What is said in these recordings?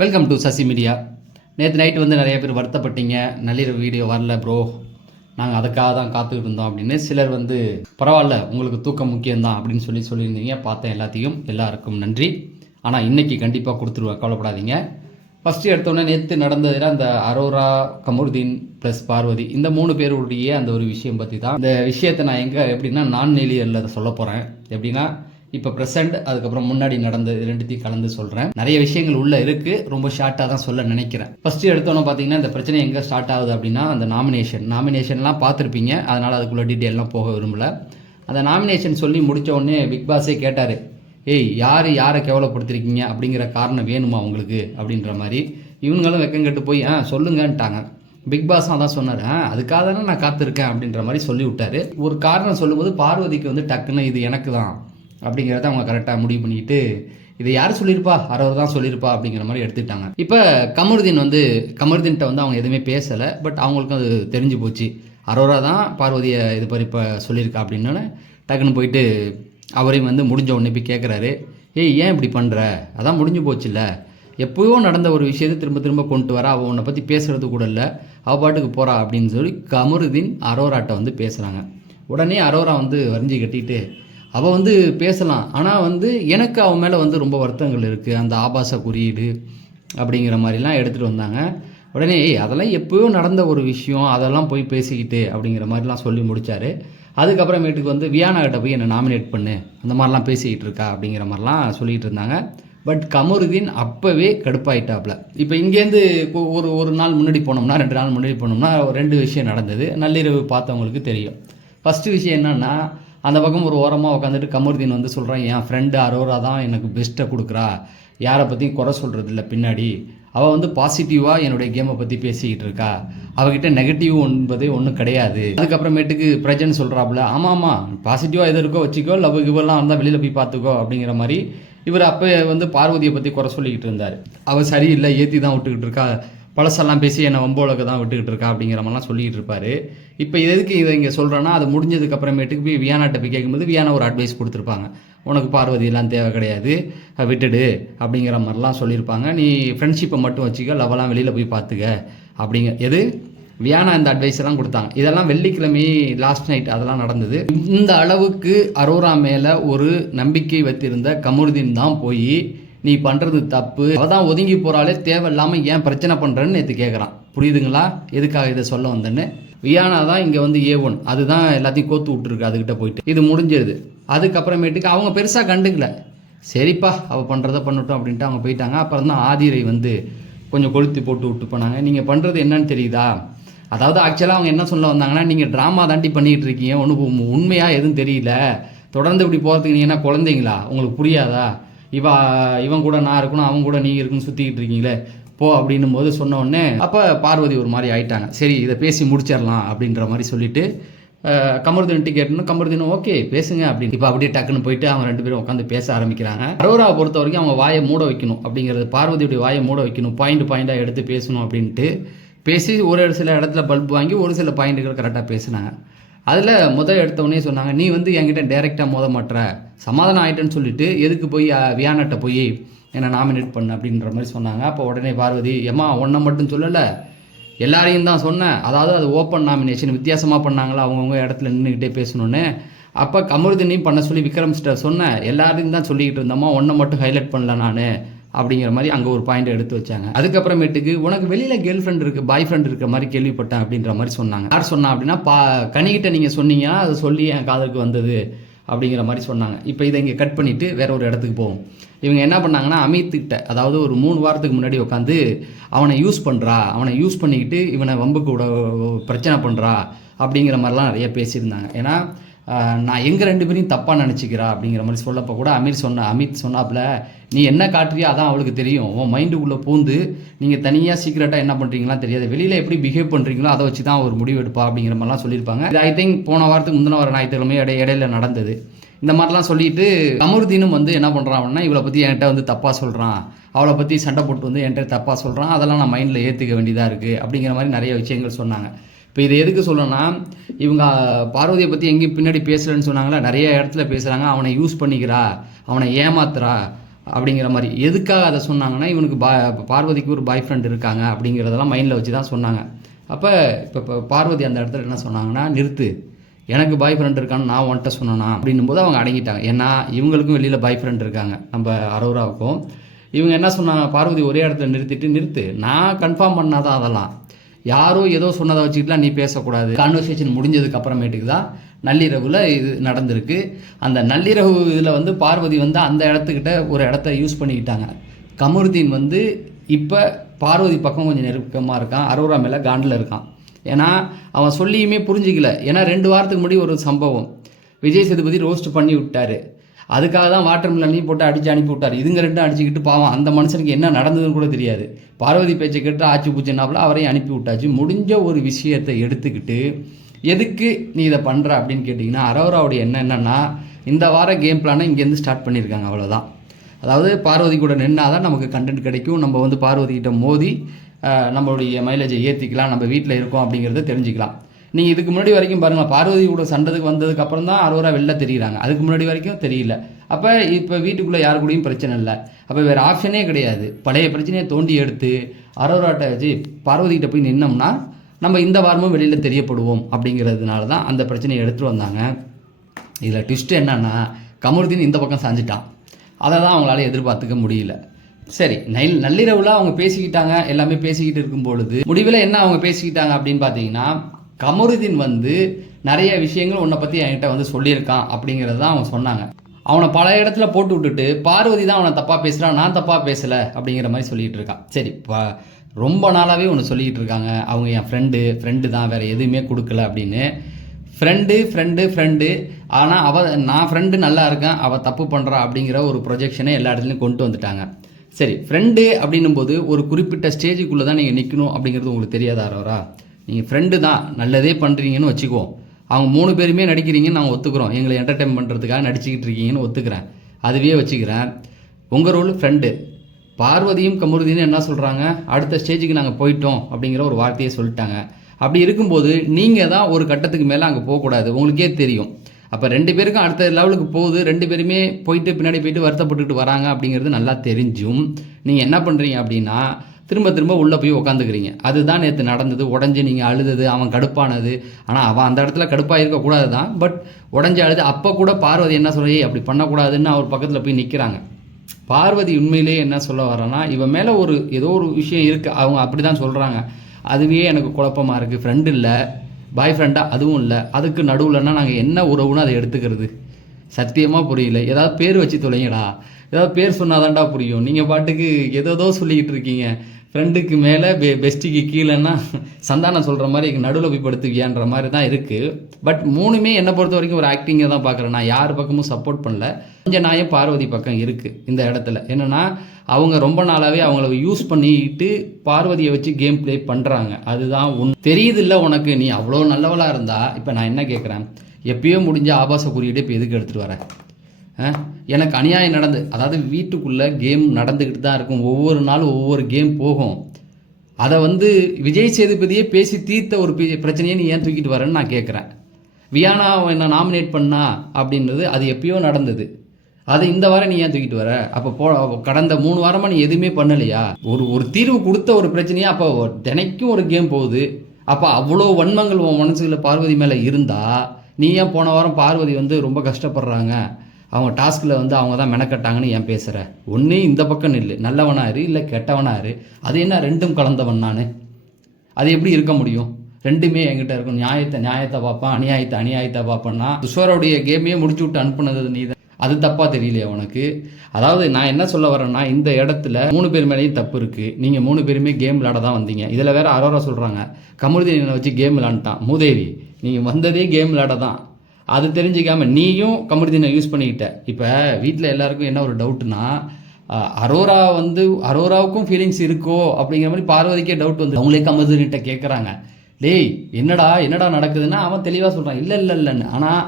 Welcome to Sasi media நேற்று night வந்து நிறைய பேர் வருத்தப்பட்டீங்க. நள்ளிரவு வீடியோ வரல ப்ரோ நாங்கள் அதுக்காக தான் காத்துக்கிட்டு இருந்தோம் அப்படின்னு. சிலர் வந்து பரவாயில்ல உங்களுக்கு தூக்கம் முக்கியம்தான் அப்படின்னு சொல்லி சொல்லியிருந்தீங்க. பார்த்தேன் எல்லாத்தையும். எல்லாருக்கும் நன்றி. ஆனால் இன்னைக்கு கண்டிப்பாக கொடுத்துருவேன் கவலைப்படாதீங்க. ஃபஸ்ட்டு எடுத்தோடனே நேற்று நடந்ததில் அந்த அரோரா கமருதீன் ப்ளஸ் பார்வதி இந்த மூணு பேருடைய அந்த ஒரு விஷயம் பற்றி தான் இந்த விஷயத்தை நான் எங்கே எப்படின்னா நான் நெலியரில் அதை சொல்ல போகிறேன் எப்படின்னா இப்போ ப்ரெசென்ட் அதுக்கப்புறம் முன்னாடி நடந்தது இது ரெண்டுத்தையும் கலந்து சொல்கிறேன் நிறைய விஷயங்கள் உள்ளே இருக்குது ரொம்ப ஷார்ட்டாக தான் சொல்ல நினைக்கிறேன். ஃபஸ்ட்டு எடுத்தோன்னு பார்த்தீங்கன்னா இந்த பிரச்சனை எங்கே ஸ்டார்ட் ஆகுது அப்படின்னா அந்த நாமினேஷன் நாமினேஷன்லாம் பார்த்துருப்பீங்க. அதனால் அதுக்குள்ளே டீட்டெயிலாம் போக விரும்பல. அந்த நாமினேஷன் சொல்லி முடித்த உடனே பிக் பாஸே கேட்டார் ஏய் யார் யாரை கேவலப்படுத்திருக்கீங்க? அப்படிங்கிற காரணம் வேணுமா உங்களுக்கு? அப்படின்ற மாதிரி. இவங்களும் வெக்கம் கெட்டு போய் ஆ சொல்லுங்கன்ட்டாங்க. பிக் பாஸ் அதான் சொன்னார் ஆ அதுக்காக தானே நான் காத்திருக்கேன். அப்படின்ற மாதிரி சொல்லி விட்டாரு ஒரு காரணம் சொல்லும்போது பார்வதிக்கு வந்து டக்குன்னு இது எனக்கு தான். அப்படிங்கிறத அவங்க கரெக்டாக முடிவு பண்ணிக்கிட்டு இதை யார் சொல்லியிருப்பா? அரவர் தான் சொல்லியிருப்பா அப்படிங்கிற மாதிரி எடுத்துக்கிட்டாங்க. இப்போ கமருதீன் வந்து கமருதீன்கிட்ட வந்து அவங்க எதுவுமே பேசலை பட் அவங்களுக்கும் அது தெரிஞ்சு போச்சு. அரோரா தான் பார்வதியை இது மாதிரி இப்போ சொல்லியிருக்கா அப்படின்னு டக்குன்னு போயிட்டு அவரையும் வந்து முடிஞ்ச உடனே போய் கேட்குறாரு ஏய் ஏன் இப்படி பண்ணுற அதான் முடிஞ்சு போச்சுல்ல. எப்போயோ நடந்த ஒரு விஷயத்தை திரும்ப திரும்ப கொண்டு வர. அவள் உன்னை பற்றி பேசுறது கூட இல்லை. அவள் பாட்டுக்கு போகிறா அப்படின்னு சொல்லி கமருதீன் அரோராட்ட வந்து பேசுகிறாங்க உடனே அரோரா வந்து வரைஞ்சி கட்டிட்டு அவள் வந்து பேசலாம். ஆனால் வந்து எனக்கு அவன் மேலே வந்து ரொம்ப வருத்தங்கள் இருக்குது அந்த ஆபாச குறியீடு அப்படிங்கிற மாதிரிலாம் எடுத்துகிட்டு வந்தாங்க. உடனே ஏய் அதெல்லாம் எப்போயோ நடந்த ஒரு விஷயம். அதெல்லாம் போய் பேசிக்கிட்டு அப்படிங்கிற மாதிரிலாம் சொல்லி முடித்தார் அதுக்கப்புறமேட்டுக்கு வந்து வியானா கிட்ட போய் என்னை நாமினேட் பண்ணு. அந்த மாதிரிலாம் பேசிக்கிட்டு இருக்கா? அப்படிங்கிற மாதிரிலாம் சொல்லிகிட்டு இருந்தாங்க. பட் கமருதீன் அப்போவே கடுப்பாயிட்டாப்புல இப்போ இங்கேருந்து ஒரு ஒரு நாள் முன்னாடி போனோம்னா ரெண்டு நாள் முன்னாடி போனோம்னா ரெண்டு விஷயம் நடந்தது. நள்ளிரவு பார்த்தவங்களுக்கு தெரியும். ஃபஸ்ட்டு விஷயம் என்னென்னா அந்த பக்கம் ஒரு ஓரமாக உட்காந்துட்டு கமருதீன் வந்து சொல்கிறான் என் ஃப்ரெண்டு அரோரா தான் எனக்கு பெஸ்ட்டை கொடுக்குறா. யாரை பற்றியும் குறை சொல்கிறது இல்லை பின்னாடி. அவள் வந்து பாசிட்டிவாக என்னுடைய கேமை பற்றி பேசிக்கிட்டு இருக்கா. அவகிட்ட நெகட்டிவ் என்பது ஒன்றும் கிடையாது. அதுக்கப்புறமேட்டுக்கு பிரஜன் சொல்கிறாப்புல ஆமாம் ஆமாம் பாசிட்டிவாக எது இருக்கோ வச்சுக்கோ லவ் இவெல்லாம் இருந்தால் வெளியில் போய் பார்த்துக்கோ அப்படிங்கிற மாதிரி இவர் அப்போ வந்து பார்வதியை பற்றி குறை சொல்லிக்கிட்டு இருந்தார். அவள் சரியில்லை ஏற்றி தான் விட்டுக்கிட்டு இருக்கா. பழசெல்லாம் பேசி என்னை வம்போலக்கு தான் விட்டுக்கிட்டு இருக்கா அப்படிங்கிற மாதிரிலாம் சொல்லிட்டு இருப்பாரு. இப்போ எதுக்கு இதை இங்கே சொல்கிறேன்னா அது முடிஞ்சதுக்கு அப்புறமேட்டுக்கு போய் வியானாட்ட போய் கேட்கும்போது வியானா ஒரு அட்வைஸ் கொடுத்துருப்பாங்க. உனக்கு பார்வதியெல்லாம் தேவை கிடையாது. விட்டுடு அப்படிங்கிற மாதிரிலாம் சொல்லியிருப்பாங்க. நீ ஃப்ரெண்ட்ஷிப்பை மட்டும் வச்சுக்க லவ்வெல்லாம் வெளியில் போய் பார்த்துக்க அப்படிங்க எது? வியானா இந்த அட்வைஸ் எல்லாம் கொடுத்தாங்க. இதெல்லாம் வெள்ளிக்கிழமை லாஸ்ட் நைட் அதெல்லாம் நடந்தது. இந்த அளவுக்கு அரோரா மேலே ஒரு நம்பிக்கை வைத்திருந்த கமருதீன் தான் போய் நீ பண்ணுறது தப்பு. அவள் தான் ஒதுங்கி போகிறாலே தேவையில்லாமல் ஏன் பிரச்சனை பண்ணுறேன்னு நேற்று கேட்குறான் புரியுதுங்களா? எதுக்காக இதை சொல்ல வந்தேன்னு? வியானா தான் இங்கே வந்து ஏ ஒன் அதுதான் எல்லாத்தையும் கோத்து விட்டுருக்கு அதுக்கிட்ட போயிட்டு. இது முடிஞ்சிருது. அதுக்கப்புறமேட்டுக்கு அவங்க பெருசாக கண்டுக்கல. சரிப்பா அவள் பண்ணுறத பண்ணட்டும் அப்படின்ட்டு அவங்க போயிட்டாங்க. அப்புறம் தான் ஆதிரை வந்து கொஞ்சம் கொளுத்தி போட்டு விட்டு போனாங்க. நீங்கள் பண்ணுறது என்னன்னு தெரியுதா? அதாவது ஆக்சுவலாக அவங்க என்ன சொல்ல வந்தாங்கன்னா நீங்கள் ட்ராமா தாண்டி பண்ணிகிட்டு இருக்கீங்க. ஒன்றும் உண்மையாக எதுவும் தெரியல. தொடர்ந்து இப்படி போகிறதுக்கு நீங்கள் என்ன குழந்தைங்களா? உங்களுக்கு புரியாதா? இவா இவன் கூட நான் இருக்கணும் அவன் கூட நீ இருக்குன்னு சுற்றிக்கிட்டு இருக்கீங்களே போ அப்படின்னும் போது சொன்ன உடனே அப்போ பார்வதி ஒரு மாதிரி ஆயிட்டாங்க. சரி இதை பேசி முடிச்சிடலாம் அப்படின்ற மாதிரி சொல்லிட்டு கமருதீன்ட்டு கேட்டணும் கமருதீனும் ஓகே பேசுங்க அப்படின்னு. இப்போ அப்படியே டக்குன்னு போயிட்டு அவங்க ரெண்டு பேரும் உட்காந்து பேச ஆரம்பிக்கிறாங்க. அரோராவை பொறுத்த வரைக்கும் அவங்க வாயை மூட வைக்கணும் அப்படிங்கிறது பார்வதியுடைய வாயை மூட வைக்கணும் பாயிண்ட் பாயிண்டாக எடுத்து பேசணும் அப்படின்ட்டு பேசி ஒரு சில இடத்துல பல்ப் வாங்கி ஒரு சில பாயிண்ட்டுகள் கரெக்டாக பேசினாங்க. அதில் முதல் எடுத்தவொடனே சொன்னாங்க நீ வந்து என்கிட்ட டைரெக்டாக மோத மாட்டுற சமாதானம் ஆயிட்டேன்னு சொல்லிட்டு எதுக்கு போய் வியானட்டை போய் என்னை நாமினேட் பண்ண அப்படின்ற மாதிரி சொன்னாங்க. அப்போ உடனே பார்வதி ஏம்மா ஒன்றை மட்டும் சொல்லலை. எல்லாரையும் தான் சொன்னேன். அதாவது அது ஓப்பன் நாமினேஷன் வித்தியாசமாக பண்ணாங்களா அவங்கவுங்க இடத்துல நின்றுக்கிட்டே பேசணுன்னு அப்போ கமருதினையும் பண்ண சொல்லி விக்ரம் ஸ்டார் சொன்னேன். எல்லாரையும் தான் சொல்லிக்கிட்டு இருந்தோமா ஒன்றை மட்டும் ஹைலைட் பண்ணல நான். அப்படிங்கிற மாதிரி அங்கே ஒரு பாயிண்ட் எடுத்து வச்சாங்க. அதுக்கப்புறமேட்டுக்கு உனக்கு வெளியில் கேர்ள் ஃப்ரெண்ட் இருக்கு பாய் ஃப்ரெண்ட் இருக்கிற மாதிரி கேள்விப்பட்டேன் அப்படின்ற மாதிரி சொன்னாங்க. யார் சொன்னா அப்படின்னா பா கனிகிட்ட நீங்கள் சொன்னீங்கன்னா அதை சொல்லி என் காதலுக்கு வந்தது அப்படிங்கிற மாதிரி சொன்னாங்க. இப்போ இதை இங்கே கட் பண்ணிவிட்டு வேற ஒரு இடத்துக்கு போவோம். இவங்க என்ன பண்ணாங்கன்னா அமித்துக்கிட்ட அதாவது ஒரு மூணு வாரத்துக்கு முன்னாடி உட்காந்து அவனை யூஸ் பண்ணுறா அவனை யூஸ் பண்ணிக்கிட்டு இவனை வம்புக்கு விட பிரச்சனை பண்ணுறா அப்படிங்கிற மாதிரிலாம் நிறைய பேசியிருந்தாங்க. ஏன்னா நான் எங்கள் ரெண்டு பேரையும் தப்பாக நினச்சிக்கிறா அப்படிங்கிற மாதிரி சொல்லப்போ கூட அமீர் சொன்ன அமித் சொன்னாப்புல நீ என்ன காட்டுறியோ அதான் அவளுக்கு தெரியும். உன் மைண்டுக்குள்ளே பூந்து நீங்கள் தனியாக சீக்கிரட்டாக என்ன பண்ணுறீங்களா தெரியாது. வெளியில் எப்படி பிஹேவ் பண்ணுறீங்களோ அதை வச்சு தான் ஒரு முடிவு எடுப்பா அப்படிங்கிற மாதிரிலாம் சொல்லியிருப்பாங்க. இது ஐ திங்க் போன வாரத்துக்கு முந்தின வாரம் ஞாயிற்றுக்கிழமை இடை இடையில நடந்தது. இந்த மாதிரிலாம் சொல்லிட்டு கமருதீனும் வந்து என்ன பண்ணுறான் அப்படின்னா இவளை பற்றி என்கிட்ட வந்து தப்பாக சொல்கிறான் அவளை பற்றி சண்டை போட்டு வந்து என்கிட்ட தப்பாக சொல்கிறான் அதெல்லாம் நான் மைண்டில் ஏற்றுக்க வேண்டியதாக இருக்குது அப்படிங்கிற மாதிரி நிறைய விஷயங்கள் சொன்னாங்க. இப்போ இதை எதுக்கு சொல்லணும்னா இவங்க பார்வதியை பற்றி எங்கேயும் பின்னாடி பேசலன்னு சொன்னாங்களா? நிறைய இடத்துல பேசுகிறாங்க அவனை யூஸ் பண்ணிக்கிறா. அவனை ஏமாத்துறா. அப்படிங்கிற மாதிரி. எதுக்காக அதை சொன்னாங்கன்னா இவனுக்கு பா பார்வதிக்கு ஒரு பாய் ஃப்ரெண்ட் இருக்காங்க அப்படிங்கிறதெல்லாம் மைண்டில் வச்சு தான் சொன்னாங்க. அப்போ இப்போ இப்போ பார்வதி அந்த இடத்துல என்ன சொன்னாங்கன்னா நிறுத்து. எனக்கு பாய் ஃப்ரெண்ட் இருக்கான்னு நான் உன்கிட்ட சொன்னேனா? அப்படின்னும் போது அவங்க அடங்கிட்டாங்க. ஏன்னா இவங்களுக்கும் வெளியில் பாய் ஃப்ரெண்ட் இருக்காங்க. நம்ம அரோராவுக்கும். இவங்க என்ன சொன்னாங்க? பார்வதி ஒரே இடத்துல நிறுத்திட்டு நிறுத்து. நான் கன்ஃபார்ம் பண்ணாதான் அதெல்லாம். யாரோ ஏதோ சொன்னதை வச்சுக்கிட்டுலாம் நீ பேசக்கூடாது. கான்வர்சேஷன் முடிஞ்சதுக்கு அப்புறமேட்டுக்கு தான் நள்ளிரவில் இது நடந்திருக்கு. அந்த நள்ளிரவு இதில் வந்து பார்வதி வந்து அந்த இடத்துக்கிட்ட ஒரு இடத்த யூஸ் பண்ணிக்கிட்டாங்க. கமருதீன் வந்து இப்போ பார்வதி பக்கம் கொஞ்சம் நெருக்கமாக இருக்கான். அரோரா மேலே காண்டில் இருக்கான். ஏன்னா அவன் சொல்லியுமே புரிஞ்சிக்கல. ஏன்னா ரெண்டு வாரத்துக்கு முன்னாடி ஒரு சம்பவம். விஜய் சேதுபதி ரோஸ்ட் பண்ணி விட்டார் அதுக்காக தான் வாட்டர் மில்லனையும் போட்டு அடிச்சு அனுப்பி விட்டார். இதுங்க ரெண்டும் அடிச்சுக்கிட்டு பாவம் அந்த மனுஷனுக்கு என்ன நடந்ததுன்னு கூட தெரியாது. பார்வதி பேச்சை கேட்டு ஆச்சு பூச்சினாப்புல அவரையும் அனுப்பி விட்டாச்சு. முடிஞ்ச ஒரு விஷயத்தை எடுத்துக்கிட்டு எதுக்கு நீ இதை பண்ணுற அப்படின்னு கேட்டிங்கன்னா அரோராவுடைய என்ன என்னென்னா இந்த வார கேம் பிளானை இங்கேருந்து ஸ்டார்ட் பண்ணியிருக்காங்க அவ்வளோதான் அதாவது பார்வதி கூட நின்னால் தான் நமக்கு கண்டென்ட் கிடைக்கும். நம்ம வந்து பார்வதிக்கிட்ட மோதி நம்மளுடைய மைலேஜை ஏற்றிக்கலாம் நம்ம வீட்டில் இருக்கோம் அப்படிங்கிறத தெரிஞ்சுக்கலாம். நீங்கள் இதுக்கு முன்னாடி வரைக்கும் பாருங்கள் பார்வதி கூட சண்டதுக்கு வந்ததுக்கு அப்புறம் தான் அரோரா வெளில தெரியுறாங்க. அதுக்கு முன்னாடி வரைக்கும் தெரியல. அப்போ இப்போ வீட்டுக்குள்ளே யாரு கூடயும் பிரச்சனை இல்லை. அப்போ வேறு ஆப்ஷனே கிடையாது. பழைய பிரச்சனையை தோண்டி எடுத்து அரோராட்ட வச்சு பார்வதிக்கிட்ட போய் நின்னோம்னா நம்ம இந்த வாரமும் வெளியில் தெரியப்படுவோம் அப்படிங்கிறதுனால தான் அந்த பிரச்சனையை எடுத்துகிட்டு வந்தாங்க. இதில் ட்விஸ்ட் என்னன்னா கமருதீன் இந்த பக்கம் சாஞ்சிட்டான். அதை தான் அவங்களால எதிர்பார்த்துக்க முடியல. சரி நைல் நள்ளிரவில் அவங்க பேசிக்கிட்டாங்க. எல்லாமே பேசிக்கிட்டு இருக்கும் பொழுது முடிவில் என்ன அவங்க பேசிக்கிட்டாங்க அப்படின்னு பார்த்தீங்கன்னா கமருதீன் வந்து நிறைய விஷயங்கள் உன்னை பற்றி என்கிட்ட வந்து சொல்லியிருக்கான் அப்படிங்கிறது தான் அவங்க சொன்னாங்க. அவனை பல இடத்துல போட்டு விட்டுட்டு பார்வதி தான் அவனை தப்பாக பேசுகிறான் நான் தப்பாக பேசலை அப்படிங்கிற மாதிரி சொல்லிகிட்டு இருக்கான். சரி ப ரொம்ப நாளாகவே ஒன்று சொல்லிக்கிட்டு இருக்காங்க. அவங்க என் ஃப்ரெண்டு ஃப்ரெண்டு தான் வேறு எதுவுமே கொடுக்கல அப்படின்னு. ஃப்ரெண்டு ஃப்ரெண்டு ஃப்ரெண்டு ஆனால் அவ நான் ஃப்ரெண்டு நல்லா இருக்கேன் அவள் தப்பு பண்ணுறா அப்படிங்கிற ஒரு ப்ரொஜெக்ஷனை எல்லா இடத்துலையும் கொண்டு வந்துட்டாங்க. சரி ஃப்ரெண்டு அப்படின்னும் போது ஒரு குறிப்பிட்ட ஸ்டேஜுக்குள்ளே தான் நீங்கள் நிற்கணும் அப்படிங்கிறது உங்களுக்கு தெரியாதாரவரா நீங்கள் ஃப்ரெண்டு தான் நல்லதே பண்ணுறீங்கன்னு வச்சுக்குவோம் அவங்க மூணு பேருமே நடிக்கிறீங்கன்னு நாங்கள் ஒத்துக்கிறோம். எங்களை என்டர்டைன் பண்ணுறதுக்காக நடிச்சுக்கிட்டு இருக்கீங்கன்னு ஒத்துக்கிறேன். அதுவே வச்சுக்கிறேன். உங்கள் ரோல் ஃப்ரெண்டு பார்வதியும் கமருதியும் என்ன சொல்கிறாங்க அடுத்த ஸ்டேஜுக்கு நாங்கள் போயிட்டோம் அப்படிங்கிற ஒரு வார்த்தையை சொல்லிட்டாங்க. அப்படி இருக்கும்போது நீங்கள் தான் ஒரு கட்டத்துக்கு மேலே அங்கே போகக்கூடாது. உங்களுக்கே தெரியும். அப்போ ரெண்டு பேருக்கும் அடுத்த லெவலுக்கு போகுது. ரெண்டு பேருமே போயிட்டு பின்னாடி போயிட்டு வருத்தப்பட்டுட்டு வராங்க அப்படிங்கிறது நல்லா தெரிஞ்சும். நீங்கள் என்ன பண்ணுறீங்க அப்படின்னா திரும்ப திரும்ப உள்ளே போய் உக்காந்துக்கிறீங்க. அதுதான் நேற்று நடந்தது. உடஞ்சி நீங்கள் அழுதது அவன் கடுப்பானது. ஆனால் அவன் அந்த இடத்துல கடுப்பாக இருக்கக்கூடாது தான் பட் உடஞ்சி அழுது அப்போ கூட பார்வதி என்ன சொல்ல அப்படி பண்ணக்கூடாதுன்னு அவர் பக்கத்தில் போய் நிற்கிறாங்க பார்வதி உண்மையிலேயே என்ன சொல்ல வரேன்னா இவன் மேலே ஒரு ஏதோ ஒரு விஷயம் இருக்குது அவங்க அப்படி தான் சொல்கிறாங்க அதுவே எனக்கு குழப்பமா இருக்குது ஃப்ரெண்டு இல்லை. பாய் ஃப்ரெண்டாக அதுவும் இல்லை. அதுக்கு நடுவில்னா நாங்கள் என்ன உறவுன்னு அதை எடுத்துக்கிறது? சத்தியமாக புரியல. ஏதாவது பேர் வச்சு தொலைங்கடா. ஏதாவது பேர் சொன்னாதான்டா புரியும். நீங்கள் பாட்டுக்கு ஏதோ சொல்லிக்கிட்டு இருக்கீங்க. ரெண்டுக்கு மேலே பெ பெஸ்ட்டுக்கு கீழேன்னா சந்தானம் சொல்கிற மாதிரி நடுவில் போய் படுத்துக்கியான்ற மாதிரி தான் இருக்குது பட் மூணுமே என்னை பொறுத்த வரைக்கும் ஒரு ஆக்டிங்கை தான் பார்க்குறேன் நான் யார் பக்கமும் சப்போர்ட் பண்ணல. கொஞ்சம் நாயும் பார்வதி பக்கம் இருக்குது இந்த இடத்துல. என்னென்னா அவங்க ரொம்ப நாளாகவே அவங்கள யூஸ் பண்ணிக்கிட்டு பார்வதியை வச்சு கேம் ப்ளே பண்ணுறாங்க அதுதான் உன் இல்லை உனக்கு நீ அவ்வளோ நல்லவளாக இருந்தா இப்போ நான் என்ன கேட்குறேன் எப்பயோ முடிஞ்ச ஆபாச குறியீடு இப்போ எதுக்கு எடுத்துகிட்டு வரேன் எனக்கு அநியாயம் நடந்து அதாவது வீட்டுக்குள்ளே கேம் நடந்துக்கிட்டு தான் இருக்கும். ஒவ்வொரு நாளும் ஒவ்வொரு கேம் போகும். அதை வந்து விஜய் சேதுபதியே பேசி தீர்த்த ஒரு பிரச்சனையை நீ ஏன் தூக்கிட்டு வரேன்னு நான் கேட்குறேன். வியானா என்ன நாமினேட் பண்ணா அப்படின்றது அது எப்பயோ நடந்தது. அதை இந்த வாரம் நீ ஏன் தூக்கிட்டு வர? அப்போ போ கடந்த மூணு வாரமாக நீ எதுவுமே பண்ணலையா? ஒரு ஒரு தீர்வு கொடுத்த ஒரு பிரச்சனையாக அப்போ தினைக்கும் ஒரு கேம் போகுது. அப்போ அவ்வளோ வன்மங்கள் உன் மனசுல பார்வதி மேலே இருந்தால் நீ ஏன் போன வாரம் பார்வதி வந்து ரொம்ப கஷ்டப்படுறாங்க? அவங்க டாஸ்கில் வந்து அவங்க தான் மெனக்கட்டாங்கன்னு ஏன் பேசுகிற ஒன்றே இந்த பக்கம் நில்லு. நல்லவனாரு இல்லை கெட்டவனா இரு. அது என்ன ரெண்டும் கலந்தவன் நான்? அது எப்படி இருக்க முடியும்? ரெண்டுமே என்கிட்ட இருக்கும். நியாயத்தை நியாயத்தை பார்ப்பேன் அநியாயத்தை அநியாயத்தை பார்ப்பேன்னா துஷோரோடைய கேமையே முடிச்சு விட்டு அனுப்புனது நீ அது தப்பாக தெரியலையா உனக்கு? அதாவது நான் என்ன சொல்ல வரேன்னா இந்த இடத்துல மூணு பேர் மேலேயும் தப்பு இருக்குது நீங்கள் மூணு பேருமே கேம் விளாட தான் வந்தீங்க. இதில் வேற அரோரா சொல்கிறாங்க கமருதீனை வச்சு கேம் விளாண்டான் மூதேவி நீங்கள் வந்ததே கேம் விளாட தான். அது தெரிஞ்சுக்காம நீயும் கமருதீனை யூஸ் பண்ணிக்கிட்ட. இப்போ வீட்டில் எல்லாருக்கும் என்ன ஒரு டவுட்னா அரோரா வந்து அரோராவுக்கும் ஃபீலிங்ஸ் இருக்கோ அப்படிங்கிற மாதிரி பார்வதிக்கே டவுட் வந்து அவங்களே கமருதீன்கிட்ட கேட்குறாங்க டேய் என்னடா என்னடா நடக்குதுன்னா அவன் தெளிவாக சொல்கிறான் இல்லை இல்லை இல்லைன்னு. ஆனால்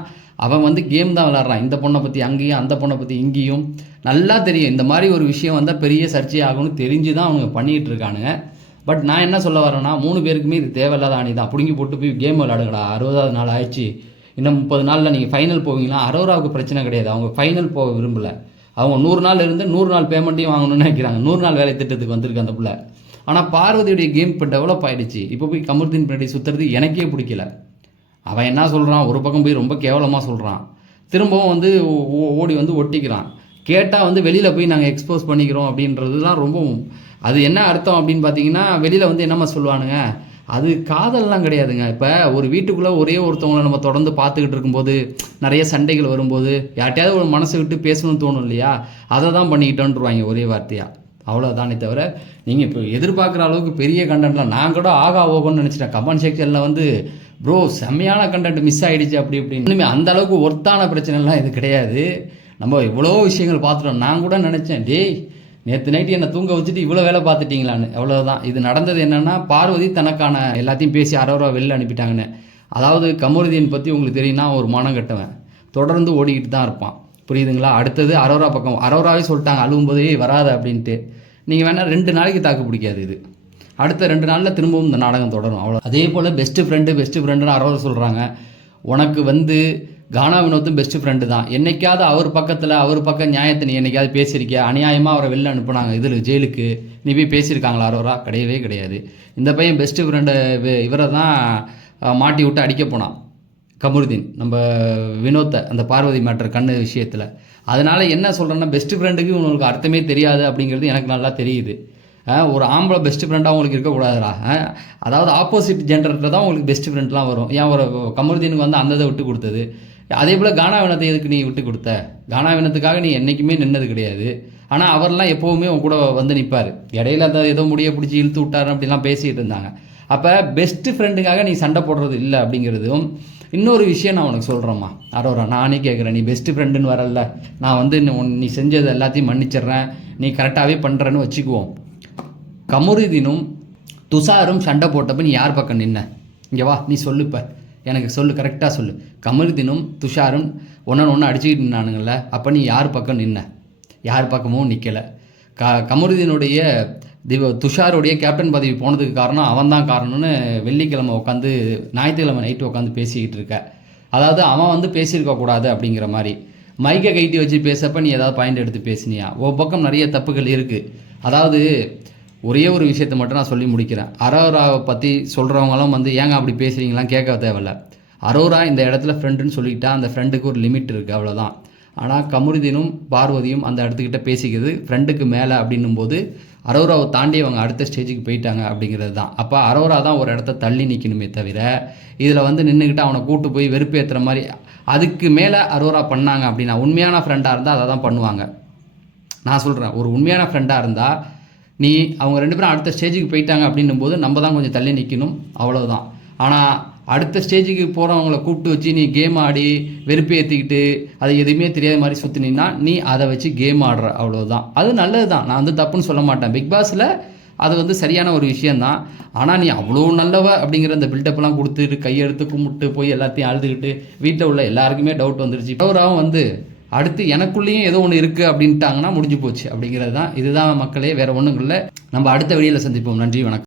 அவன் வந்து கேம் தான் விளாட்றான் இந்த பொண்ணை பற்றி அங்கேயும் அந்த பொண்ணை பற்றி இங்கேயும். நல்லா தெரியும். இந்த மாதிரி ஒரு விஷயம் வந்தால் பெரிய சர்ச்சை ஆகும்னு தெரிஞ்சு தான் அவங்க பண்ணிக்கிட்டு இருக்கானுங்க. பட் நான் என்ன சொல்ல வரேன்னா மூணு பேருக்குமே இது தேவையில்லாத அணி தான். பிடுங்கி போட்டு போய் கேம் விளாடுங்கடா அறுபதாவது நாள் ஆயிடுச்சு. இன்னும் முப்பது நாளில் நீங்கள் ஃபைனல் போவீங்களா? அரோராவுக்கு பிரச்சனை கிடையாது. அவங்க ஃபைனல் போக விரும்பல. அவங்க நூறு நாள் இருந்து நூறு நாள் பேமெண்ட்டையும் வாங்கணும்னு நினைக்கிறாங்க. நூறு நாள் வேலை திட்டத்துக்கு வந்திருக்கு அந்த பிள்ளை. ஆனால் பார்வதியுடைய கேம் இப்போ டெவலப் ஆகிடுச்சு இப்போ போய் கமருதீன் பின்னாடி சுற்றுறது எனக்கே பிடிக்கல. அவன் என்ன சொல்கிறான் ஒரு பக்கம் போய் ரொம்ப கேவலமாக சொல்கிறான் திரும்பவும் வந்து ஓ- ஓடி வந்து ஒட்டிக்கிறான். கேட்டால் வந்து வெளியில் போய் நாங்கள் எக்ஸ்போஸ் பண்ணிக்கிறோம் அப்படின்றதுலாம் ரொம்ப அது என்ன அர்த்தம் அப்படின்னு பார்த்தீங்கன்னா வெளியில் வந்து என்னம்மா சொல்லுவானுங்க? அது காதல்லாம் கிடையாதுங்க. இப்போ ஒரு வீட்டுக்குள்ளே ஒரே ஒருத்தவங்களை நம்ம தொடர்ந்து பார்த்துக்கிட்டு இருக்கும்போது நிறைய சண்டைகள் வரும்போது யார்ட்டையாவது ஒரு மனசு விட்டு பேசணும்னு தோணும் இல்லையா? அதை தான் பண்ணிக்கிட்டோன்ருவாங்க ஒரே வார்த்தையாக அவ்வளோதானே தவிர நீங்கள் இப்போ எதிர்பார்க்குற அளவுக்கு பெரிய கண்டென்ட்லாம் நான் கூட ஆகா ஓகோன்னு நினச்சிட்டேன். கமெண்ட் செக்ஷனில் வந்து ப்ரோ செம்மையான கண்டென்ட் மிஸ் ஆகிடுச்சு அப்படி இப்படின்னு. இனிமே அந்த அளவுக்கு ஒர்த்தான பிரச்சனைலாம் இது கிடையாது. நம்ம எவ்வளோ விஷயங்கள் பார்த்துட்டோம். நான் கூட நினச்சேன் டேய் நேற்று நைட்டு என்னை தூங்க வச்சுட்டு இவ்வளோ வேலை பார்த்துட்டீங்களான்னு. அவ்வளோதான் இது நடந்தது என்னென்னா பார்வதி தனக்கான எல்லாத்தையும் பேசி அரோரா வெளில அனுப்பிட்டாங்கன்னு. அதாவது கமருதீன் பற்றி உங்களுக்கு தெரியும்னா ஒரு மனம் கட்டவன். தொடர்ந்து ஓடிக்கிட்டு தான் இருப்பான். புரியுதுங்களா? அடுத்தது அரோரா பக்கம். அரோராவே சொல்லிட்டாங்க அழுகும்போதே வராத அப்படின்ட்டு. நீங்கள் வேணால் ரெண்டு நாளைக்கு தாக்கு பிடிக்காது இது. அடுத்த ரெண்டு நாளில் திரும்பவும் இந்த நாடகம் தொடரும். அவ்வளோ அதே போல் பெஸ்ட்டு ஃப்ரெண்டு பெஸ்ட்டு ஃப்ரெண்டுன்னு அரோரா சொல்கிறாங்க உனக்கு வந்து கானா வினோத்தும் பெஸ்ட் ஃப்ரெண்டு தான். என்னைக்காவது அவர் பக்கத்தில் அவர் பக்கம் நியாயத்தை நீ என்னைக்காவது பேசியிருக்கியா? அநியாயமாக அவரை வெளில அனுப்புனாங்க. இதில் ஜெயிலுக்கு நீ போய் பேசியிருக்காங்களா அரோரா? கிடையவே கிடையாது. இந்த பையன் பெஸ்ட்டு ஃப்ரெண்டு இவரை தான் மாட்டி விட்டு அடிக்க போனான். கமருதீன் நம்ம வினோத்தை அந்த பார்வதி மேட்டர் கண்ணு விஷயத்தில். அதனால் என்ன சொல்கிறேன்னா பெஸ்ட் ஃப்ரெண்டுக்கு உங்களுக்கு அர்த்தமே தெரியாது அப்படிங்கிறது எனக்கு நல்லா தெரியுது. ஒரு ஆம்பளை பெஸ்ட் ஃப்ரெண்டாக உங்களுக்கு இருக்கக்கூடாதுடா அதாவது ஆப்போசிட் ஜென்டர்கிட்ட தான் உங்களுக்கு பெஸ்ட் ஃப்ரெண்ட்லாம் வரும். ஏன் ஒரு கமருதீனுக்கு வந்து அந்த இதை விட்டு கொடுத்தது. அதே போல் கானாவினத்தை எதுக்கு நீ விட்டு கொடுத்த? கானா வினத்துக்காக நீ என்றைக்குமே நின்னது கிடையாது. ஆனால் அவர்லாம் எப்போவுமே உன் கூட வந்து நிற்பார் இடையில அந்த ஏதோ முடிய பிடிச்சி இழுத்து விட்டாரு அப்படிலாம் பேசிகிட்டு இருந்தாங்க. அப்போ பெஸ்ட்டு ஃப்ரெண்டுக்காக நீ சண்டை போடுறது இல்லை அப்படிங்கிறதும் இன்னொரு விஷயம் நான் உனக்கு சொல்கிறேம்மா அரோரா நானே கேட்குறேன் நீ பெஸ்ட்டு ஃப்ரெண்டுன்னு வரல. நான் வந்து நீ உன்- நீ செஞ்சது எல்லாத்தையும் மன்னிச்சிடுறேன். நீ கரெக்டாகவே பண்ணுறேன்னு வச்சுக்குவோம். கமருதீனும் துஷாரும் சண்டை போட்டப்ப நீ யார் பக்கம் நின்ன? இங்கே வா நீ சொல்லுப்ப எனக்கு சொல்லு கரெக்டாக சொல்லு. கமருதீனும் துஷாரும் ஒன்று ஒன்று அடிச்சுக்கிட்டு நின்னானுங்கள்ல அப்போ நீ யார் பக்கம் நின்ன? யார் பக்கமும் நிற்கலை க கமருதீனுடைய திவ துஷாருடைய கேப்டன் பதவி போனதுக்கு காரணம் அவன் தான் காரணம்னு வெள்ளிக்கிழமை உட்காந்து ஞாயிற்றுக்கிழமை நைட்டு உட்காந்து பேசிக்கிட்டு இருக்க. அதாவது அவன் வந்து பேசியிருக்கக்கூடாது அப்படிங்கிற மாதிரி. மைக்கை கைட்டி வச்சு பேசப்ப நீ ஏதாவது பாயிண்ட் எடுத்து பேசினியா? ஒரு பக்கம் நிறைய தப்புகள் இருக்குது அதாவது ஒரே ஒரு விஷயத்தை மட்டும் நான் சொல்லி முடிக்கிறேன். அரோராவை பற்றி சொல்கிறவங்களாம் வந்து ஏங்க அப்படி பேசுகிறீங்களாம் கேட்க தேவையில்ல. அரோரா இந்த இடத்துல ஃப்ரெண்டுன்னு சொல்லிக்கிட்டா அந்த ஃப்ரெண்டுக்கு ஒரு லிமிட் இருக்குது அவ்வளோதான் ஆனால் கமுருதீனும் பார்வதியும் அந்த இடத்துக்கிட்ட பேசிக்கிறது ஃப்ரெண்டுக்கு மேலே அப்படின்னும் போது அரோராவை தாண்டி அவங்க அடுத்த ஸ்டேஜுக்கு போயிட்டாங்க அப்படிங்கிறது தான். அப்போ அரோரா தான் ஒரு இடத்த தள்ளி நிற்கணுமே தவிர இதில் வந்து நின்றுக்கிட்டு அவனை கூட்டு போய் வெறுப்பு ஏற்றுற மாதிரி அதுக்கு மேலே அரோரா பண்ணாங்க அப்படின்னா உண்மையான ஃப்ரெண்டாக இருந்தால் அதை தான் பண்ணுவாங்க. நான் சொல்கிறேன் ஒரு உண்மையான ஃப்ரெண்டாக இருந்தால் நீ அவங்க ரெண்டு பேரும் அடுத்த ஸ்டேஜுக்கு போயிட்டாங்க அப்படின்னும் போது நம்ம தான் கொஞ்சம் தள்ளி நிற்கணும் அவ்வளோதான் ஆனால் அடுத்த ஸ்டேஜுக்கு போகிறவங்கள கூப்பிட்டு வச்சு நீ கேம் ஆடி வெறுப்பு ஏற்றிக்கிட்டு அது எதுவுமே தெரியாத மாதிரி சுற்றினீங்கன்னா நீ அதை வச்சு கேம் ஆடுற. அவ்வளோதான் அது நல்லது தான் நான் வந்து தப்புன்னு சொல்ல மாட்டேன். பிக் பாஸில் அது வந்து சரியான ஒரு விஷயந்தான் ஆனால் நீ அவ்வளோ நல்லவ அப்படிங்கிற அந்த பில்டப்லாம் கொடுத்துட்டு கையெடுத்து கும்பிட்டு போய் எல்லாத்தையும் அழுதுகிட்டு வீட்டில் உள்ள எல்லாருக்குமே டவுட் வந்துருச்சு. டவுராகவும் வந்து அடுத்து எனக்குள்ளேயும் ஏதோ ஒன்று இருக்குது அப்படின்ட்டாங்கன்னா முடிஞ்சு போச்சு. அப்படிங்கிறது தான். இதுதான் மக்களே வேறு ஒன்றும் இல்லை நம்ம அடுத்த வெளியில் சந்திப்போம். நன்றி வணக்கம்.